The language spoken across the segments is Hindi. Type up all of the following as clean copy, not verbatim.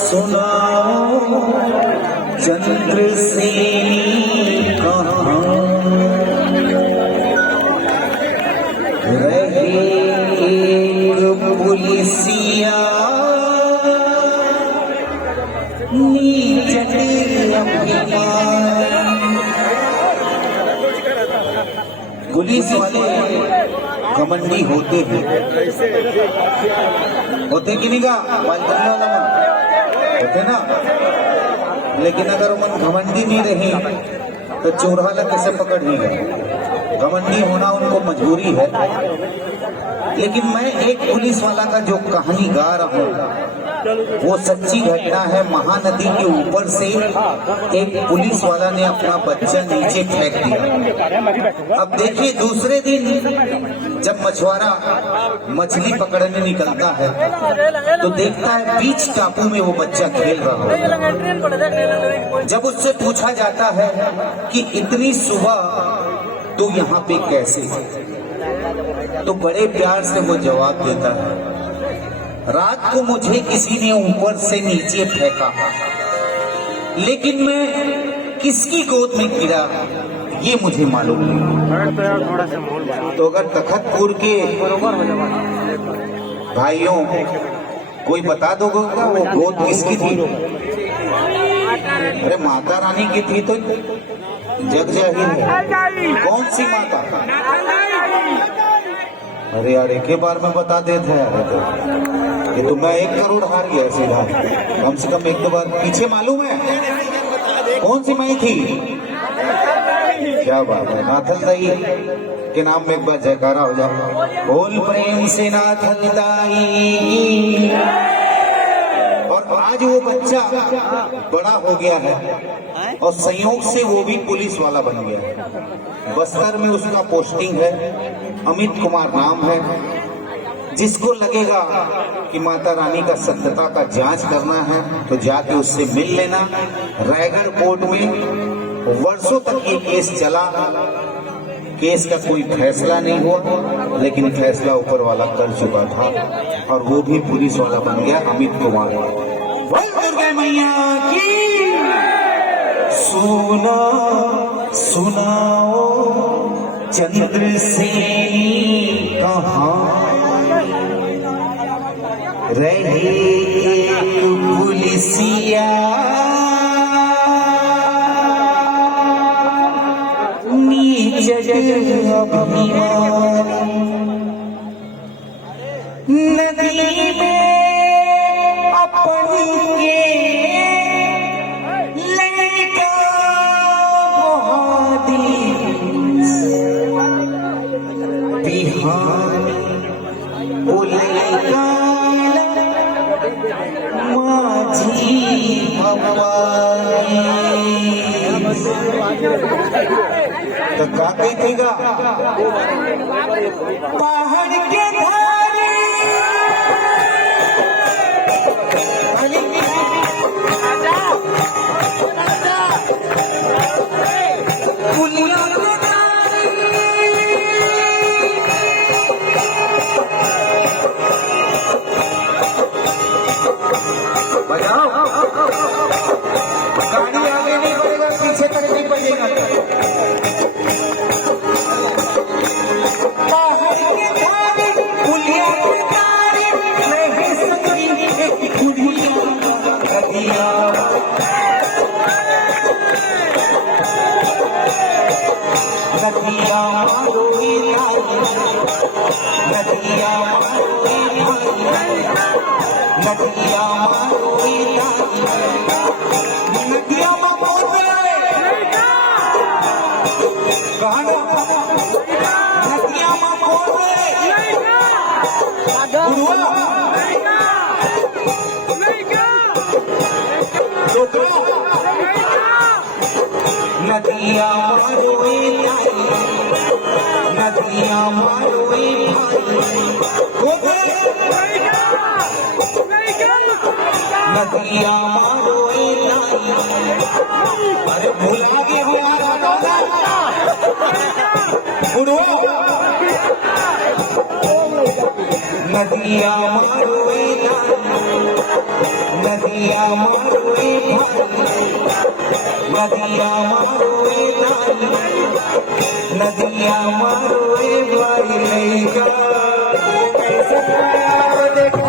सुनाओ चंद्र से कहाँ रहे एक पुलिसिया नीचट अभिमान। पुलिस वाले घमंडी होते हैं, होते कि नहीं का होते ना, लेकिन अगर मन घमंडी नहीं रही तो चोरहाला कैसे पकड़ नहीं गए। घमंडी होना उनको मजबूरी है। लेकिन मैं एक पुलिस वाला का जो कहानी गा रहा हूँ वो सच्ची घटना है। महानदी के ऊपर से एक पुलिस वाला ने अपना बच्चा नीचे फेंक दिया। अब देखिए, दूसरे दिन जब मछुआरा मछली पकड़ने निकलता है तो देखता है बीच टापू में वो बच्चा खेल रहा है। जब उससे पूछा जाता है कि इतनी सुबह तो यहाँ पे कैसे, तो बड़े प्यार से वो जवाब देता है, रात को मुझे किसी ने ऊपर से नीचे फेंका, लेकिन मैं किसकी गोद में गिरा ये मुझे मालूम नहीं। तो अगर तखतपुर के भाइयों कोई बता दोगे क्या वो गोद किसकी थी? अरे माता रानी की थी तो जग जाहिर है। कौन सी माता? अरे यार एक ही बार में बता देते हैं यार, ये तो मैं 1 करोड़ हार गया सीधा। कम से कम 1-2 बार पीछे मालूम है कौन सी माई थी? क्या बात है, नाथन दाई के नाम में एक बार जयकारा हो जाए। बोल प्रेम से नाथन दाई। और आज वो बच्चा बड़ा हो गया है और संयोग से वो भी पुलिस वाला बन गया है। बस्तर में उसका पोस्टिंग है, अमित कुमार नाम है। जिसको लगेगा कि माता रानी का सत्यता का जांच करना है तो जाके उससे मिल लेना। रायगढ़ कोर्ट में वर्षों तक ये केस चला, केस का कोई फैसला नहीं हुआ, लेकिन फैसला ऊपर वाला कर चुका था और वो भी पुलिस वाला बन गया, अमित कुमार। दुर्गा मैया की सुना सुनाओ चंद्र से कहाँ रहे एक पुलिसिया नीचट अभिमान। नदी में अपन के लड़का बिहार ओ लड़का माझी भवानी। तो का कही थी गा पहाड़ के धारे बजाओ, गाड़ी आगे नहीं बढ़ेगा, पीछे तक नहीं बढ़ेगा। नदिया अरे भूला गए हो यार। नदिया मारोए नदिया मारोए नदिया मारोए नदिया मारोए भाई लैका कैसे देखा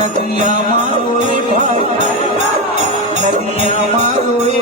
नदिया मारोए भाई नदिया मारोए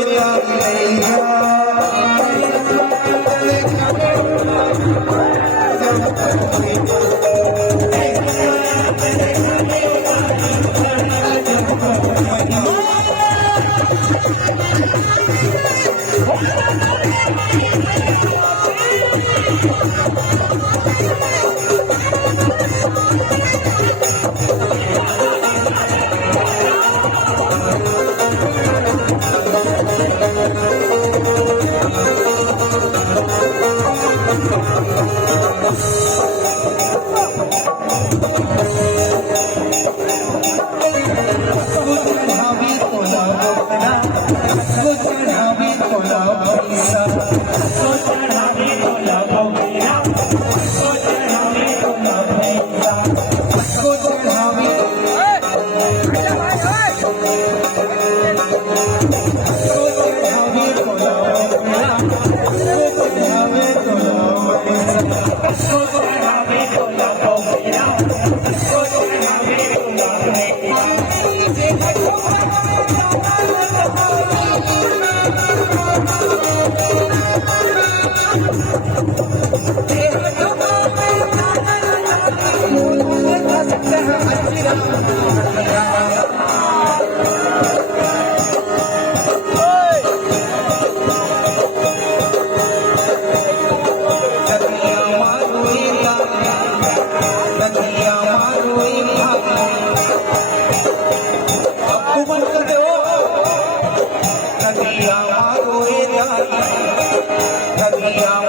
नदिया